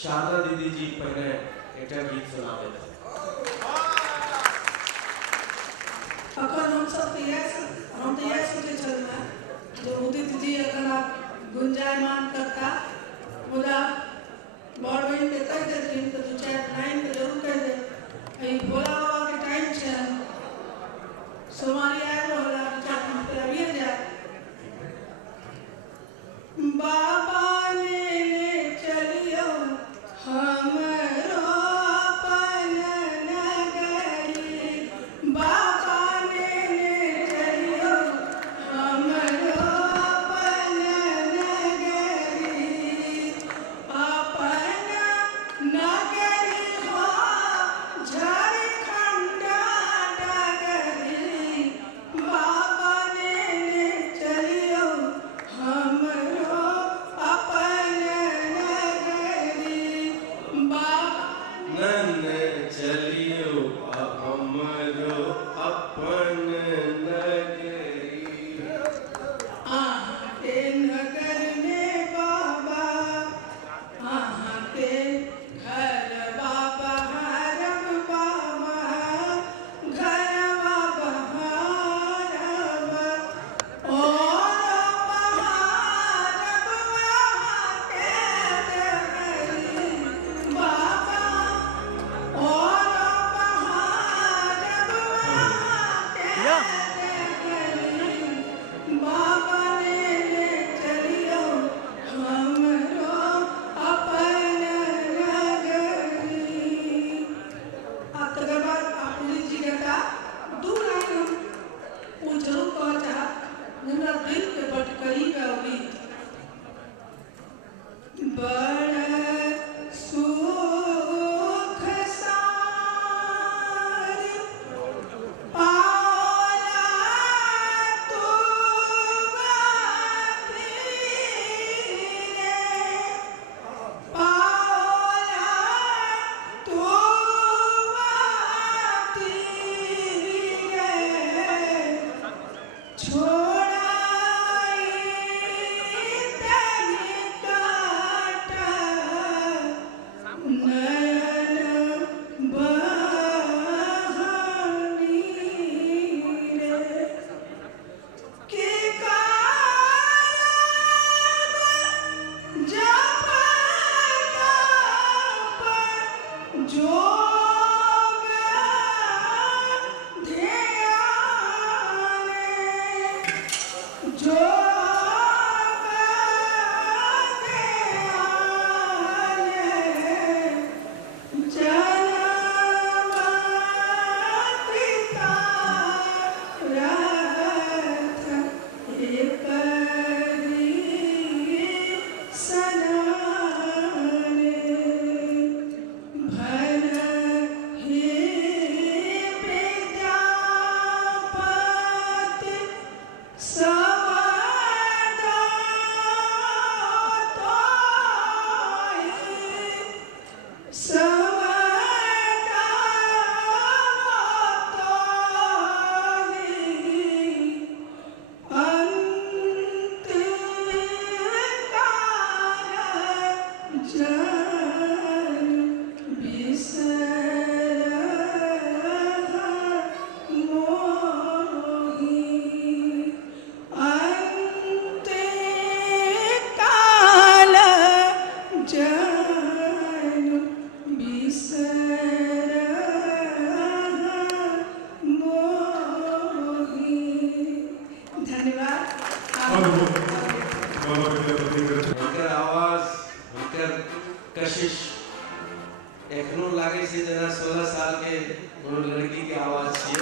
शारदा दीदी जी पहले एक गीत सुना देते हैं। अगर हम तैयार सोचे चलना जो उदित जी अगर आप गुंजायमान करता मुझा बड़ बहन के कह देती तो दो चार लाइन तो जरूर कह दे भोला बाबा के टाइम छे सोमारी आए होला चार मिनट अभी जा बाबा ने चलियो हमरो अपन नगरी बाबा ने चलियो हमरो अपन नगरी अपन नगरी हो झारखंड डगरी बाबा ने चलियो हमरो अपन नगरी बाबा नन चलियो हमरो अपन नगरी आके नगर में बाबा आके घर बाबा हरम बाबा घर बाबा हरम और पहाड़ब आके देवरी बाबा और पहाड़ब आके देवरी बाबा ने चलियो हमरो अपन नगरी तकर बाद पुलिस जी का दू लाइन हम वो जरूर कह चाह हमरा दिल के बट करीब अभी बड़ सुख सारी पाला तू बाती रे पाला तू बाती रे छोड़ाई तनी काटा नयन बहानी रे के कारब जपता पर जोग ध्यान जोग ध्यान जन्म पिता रथ एकरी सनाने भन हे विद्यापति समदा तोहि समदा तोहि अंत काल जन बिसरह मोहि अंत काल जन बिसरह मोहि धन्यवाद उनकर आवाज उनकर कशिश एखनो लागे से जना 16 साल के कोनो लड़की के आवाज छे।